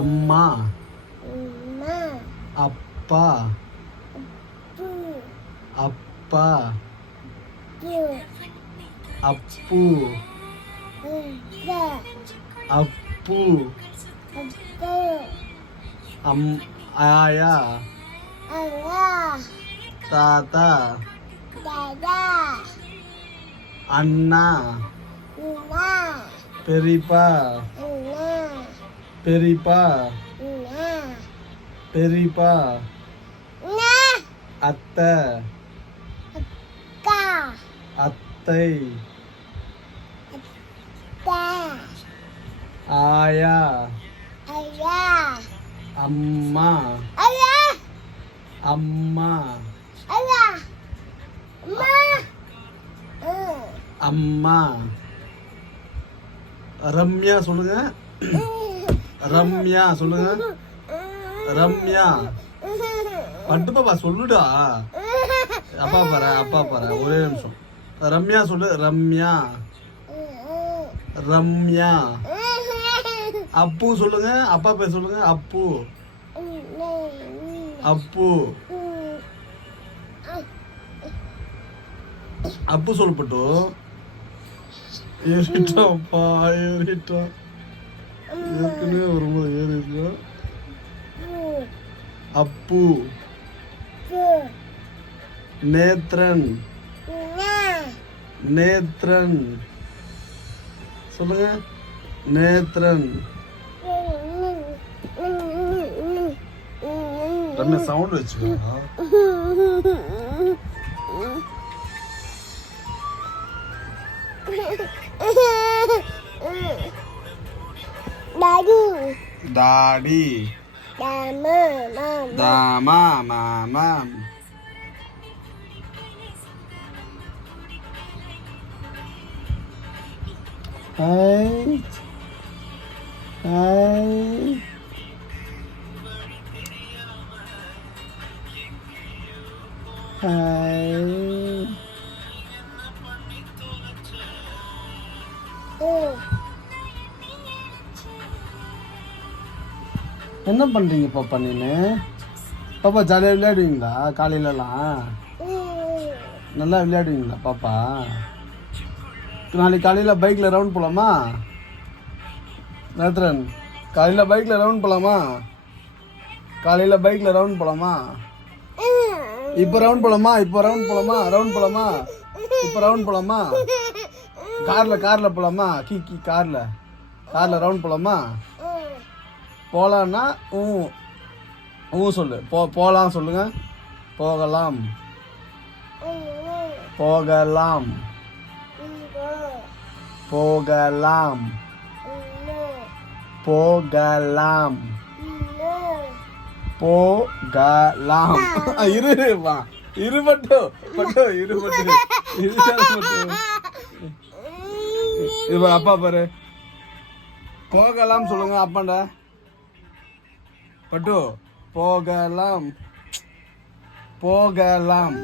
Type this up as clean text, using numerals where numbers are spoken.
அம்மா அப்பா அப்பா அப்பு அப்பு ஆயா தாத்தா அண்ணா பெரியப்பா பெரியப்பா பெரியப்பா அத்தை அத்தை ஆயா அம்மா அம்மா அம்மா ரம்யா சொல்லுங்க ரம்யா சொல்லுங்க ரம்யா பட்டு பாப்பா சொல்லுடா அப்பா பாரு ஒரே நிமிஷம் ரம்யா சொல்லு ரம்யா ரம்யா அப்பு சொல்லுங்க அப்பா பேர் சொல்லுங்க அப்பு அப்பு அப்பு சொல்லப்பட்டு ஏறிட்டாப்பா ஏறிட்டா ஏற்கனவே வரும்போது ஏறிட்டா அப்பு நேத்ரன் நேத்ரன் சொல்லுங்க நேத்ரன் ரம்யா சவுண்ட் வச்சுக்கோ டாடி தாமா மாமா ஹாய் ஹாய் ஹாய் என்ன பண்றீங்க பாப்பா நீனு பாப்பா ஜாலியாக விளையாடுவீங்களா காலையிலலாம் நல்லா விளையாடுவீங்களா பாப்பா நாளைக்கு காலையில் பைக்கில் ரவுண்ட் போகலாமா நேத்ரன் காலையில் பைக்கில் ரவுண்ட் போகலாமா காலையில் பைக்கில் ரவுண்ட் போகலாமா இப்போ ரவுண்ட் போகலாமா இப்போ ரவுண்ட் போகலாமா ரவுண்ட் போகலாமா இப்போ ரவுண்ட் போகலாமா காரில் போகலாமா கீ காரில் ரவுண்ட் போகலாமா போகலான்னா சொல்லு போகலாம் சொல்லுங்க போகலாம் போகலாம் போகலாம் போகலாம் போகலாம் இருவா இருபட்டு அப்பா பாரு போகலாம் சொல்லுங்க அப்பாண்ட பட்டு போகலாம் போகலாம்